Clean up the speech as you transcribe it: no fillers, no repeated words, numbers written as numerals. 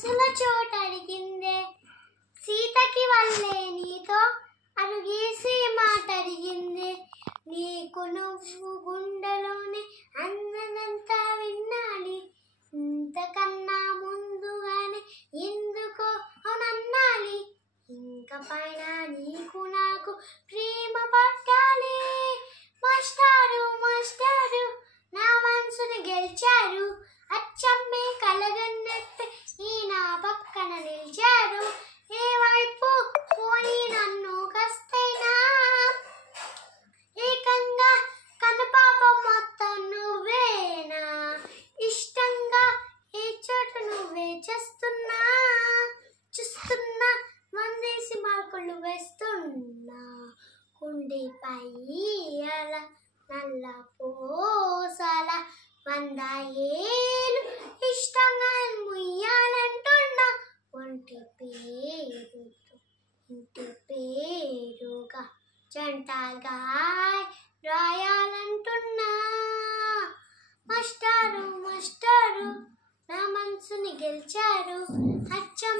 మనసుల చోటడిగిందే సీతకి వల్లే నీతో అడుగేసి మాటడిగిందే నీకు నువ్వు గుండెలోనే అన్నదంతా విన్నాలి ఇంతకన్నా ముందుగానే ఎందుకో అనన్నాలి ఇంకా పైన నీకు నాకు ప్రేమ పట్టాలి మాస్టారు మాస్టారు నా మనసుని గెలిచారు అచ్చమ్మే కలగన్నట్టు ఈ నా పక్కన నిలిచారు ఏ వైపు పోని నన్ను కస్తైనా ఏకంగా కనుపాప మొత్తం నువ్వేనా ఇష్టంగా ఏ చోట నువ్వే చూస్తున్నా వందేసి మార్కులు వేస్తున్నా కుండిపై అలా నల్ల పోసాల 100 ఏళ్ళు ఇష్టంగా ముయ్యాలంటున్నా ఇంటి పేరుగా జంటగా రాయాలంటున్నా మాస్టారు మాస్టారు నా మనసుని గెలిచారు అచ్చం